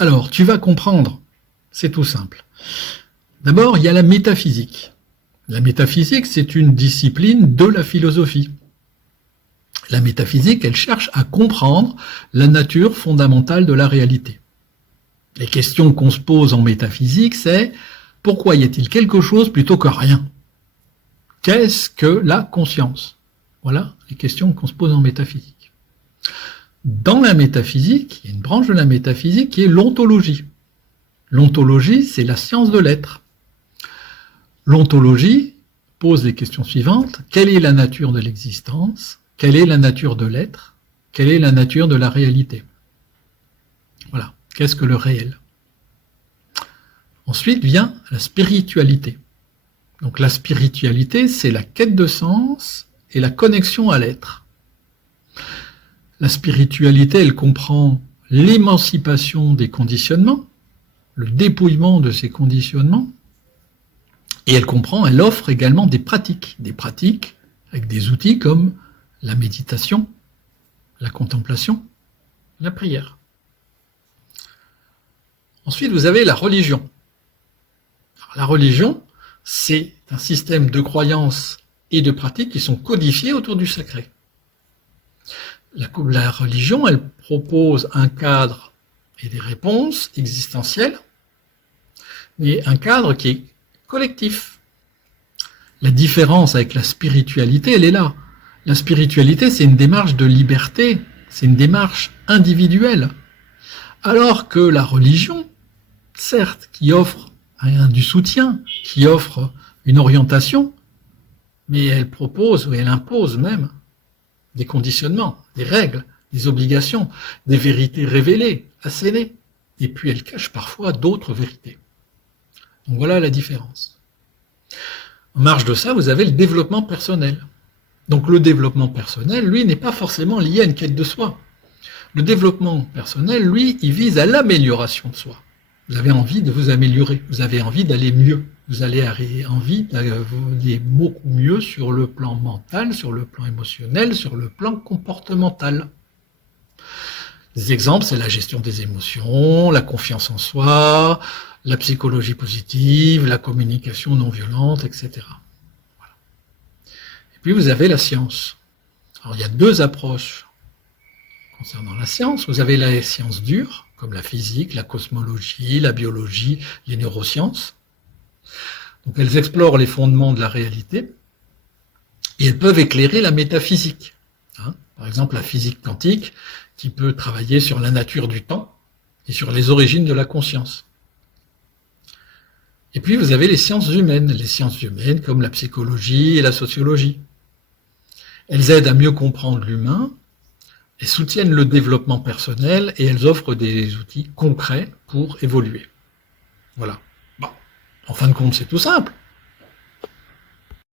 Alors, tu vas comprendre, c'est tout simple. D'abord, il y a la métaphysique. La métaphysique, c'est une discipline de la philosophie. La métaphysique, elle cherche à comprendre la nature fondamentale de la réalité. Les questions qu'on se pose en métaphysique, c'est pourquoi y a-t-il quelque chose plutôt que rien? Qu'est-ce que la conscience? Voilà les questions qu'on se pose en métaphysique. Dans la métaphysique, il y a une branche de la métaphysique qui est l'ontologie. L'ontologie, c'est la science de l'être. L'ontologie pose les questions suivantes. Quelle est la nature de l'existence? Quelle est la nature de l'être? Quelle est la nature de la réalité? Voilà. Qu'est-ce que le réel? Ensuite vient la spiritualité. Donc la spiritualité, c'est la quête de sens et la connexion à l'être. La spiritualité, elle comprend l'émancipation des conditionnements, le dépouillement de ces conditionnements, et elle offre également des pratiques avec des outils comme la méditation, la contemplation, la prière. Ensuite, vous avez la religion. Alors, la religion, c'est un système de croyances et de pratiques qui sont codifiées autour du sacré. La religion, elle propose un cadre et des réponses existentielles, mais un cadre qui est collectif. La différence avec la spiritualité, elle est là. La spiritualité, c'est une démarche de liberté, c'est une démarche individuelle. Alors que la religion, certes, qui offre du soutien, qui offre une orientation, mais elle propose, ou elle impose même, des conditionnements, des règles, des obligations, des vérités révélées, assénées, et puis elle cache parfois d'autres vérités. Donc voilà la différence. En marge de ça, vous avez le développement personnel. Donc le développement personnel, lui, n'est pas forcément lié à une quête de soi. Le développement personnel, lui, il vise à l'amélioration de soi. Vous avez envie de vous améliorer, vous avez envie d'aller mieux, vous avez envie d'aller beaucoup mieux sur le plan mental, sur le plan émotionnel, sur le plan comportemental. Des exemples, c'est la gestion des émotions, la confiance en soi, la psychologie positive, la communication non violente, etc. Voilà. Et puis vous avez la science. Alors il y a deux approches concernant la science. Vous avez la science dure, comme la physique, la cosmologie, la biologie, les neurosciences. Donc elles explorent les fondements de la réalité et elles peuvent éclairer la métaphysique. Par exemple, la physique quantique qui peut travailler sur la nature du temps et sur les origines de la conscience. Et puis vous avez les sciences humaines comme la psychologie et la sociologie. Elles aident à mieux comprendre l'humain, elles soutiennent le développement personnel et elles offrent des outils concrets pour évoluer. Voilà. Bon. En fin de compte, c'est tout simple.